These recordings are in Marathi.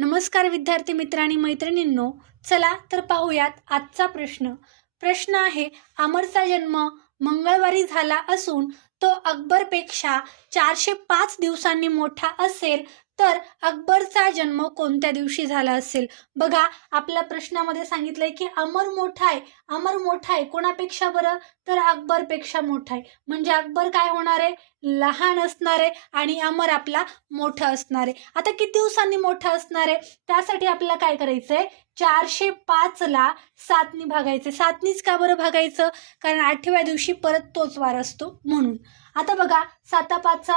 नमस्कार विद्यार्थी मित्र आणि मैत्रिणींनो, चला तर पाहूयात आजचा प्रश्न. प्रश्न आहे, अमरचा जन्म मंगळवारी झाला असून तो अकबरपेक्षा 405 दिवसांनी मोठा असेल तर अकबरचा जन्म कोणत्या दिवशी झाला असेल. बघा, आपल्या प्रश्नामध्ये सांगितलंय की अमर मोठा आहे कोणापेक्षा बरं, तर अकबरपेक्षा मोठा आहे. म्हणजे अकबर काय होणार आहे, लहान असणार आहे आणि अमर आपला मोठा असणार आहे. आता किती दिवसांनी मोठा असणार आहे, त्यासाठी आपल्याला काय करायचंय, 405ला 7नी भागायचे. 7नीच का बरं भागायचं, कारण 8व्या दिवशी परत तोच वार असतो म्हणून. आता बघा, 7 5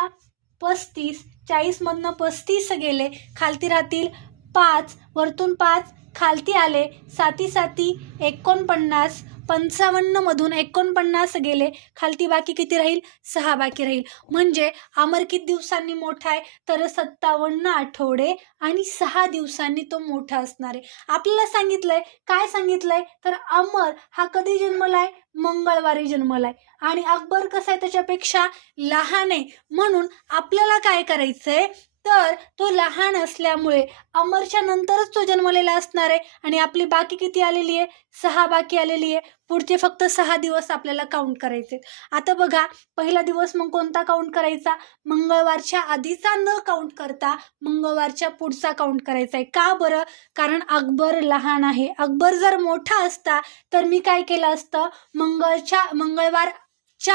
35, 40 मधनं 35 गेले, खालती राहतील 5, वरतून 5 खालती आले, 7 7 49, 55 मधून 49 गेले, खालती बाकी किती राहील, 6 बाकी राहील. म्हणजे अमर किती दिवसांनी मोठा आहे, तर 57 आठवडे आणि 6 दिवसांनी तो मोठा असणार आहे. आपल्याला सांगितलंय, काय सांगितलंय, तर अमर हा कधी जन्मलाय, मंगळवारी जन्मलाय आणि अकबर कसा आहे, त्याच्यापेक्षा लहान आहे. म्हणून आपल्याला काय करायचंय, तर तो लहान असल्यामुळे अमरच्या नंतरच तो जन्मलेला असणार आहे आणि आपली बाकी किती आलेली आहे, 6 बाकी आलेली आहे. पुढचे फक्त 6 दिवस आपल्याला काउंट करायचे. आता बघा, पहिला दिवस मग कोणता काउंट करायचा, मंगळवारच्या आधीचा न काउंट करता मंगळवारच्या पुढचा काउंट करायचा आहे. का बरं, कारण अकबर लहान आहे. अकबर जर मोठा असता तर मी काय केलं असतं, मंगळवारच्या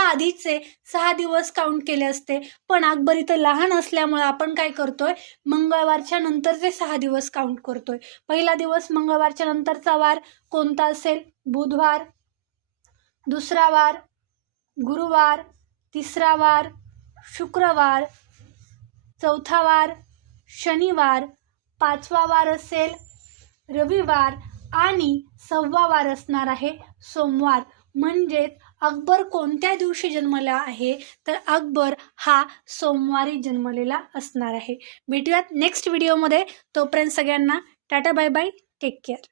आधीचे 6 दिवस काउंट केले असते. पण अकबर इथं लहान असल्यामुळे आपण काय करतोय, मंगळवारच्या नंतरचे 6 दिवस काउंट करतोय. पहिला दिवस मंगळवारच्या नंतरचा वार कोणता असेल, बुधवार. दुसरा वार गुरुवार. तिसरा वार शुक्रवार. चौथा वार शनिवार. 5वा वार असेल रविवार आणि 6वा वार असणार आहे सोमवार. म्हणजेच अकबर कोणत्या दिवशी जन्मला आहे, तर अकबर हा सोमवारी जन्मलेला असणार आहे. भेटूयात नेक्स्ट व्हिडिओमध्ये. तोपर्यंत सगळ्यांना tata bye bye, take care.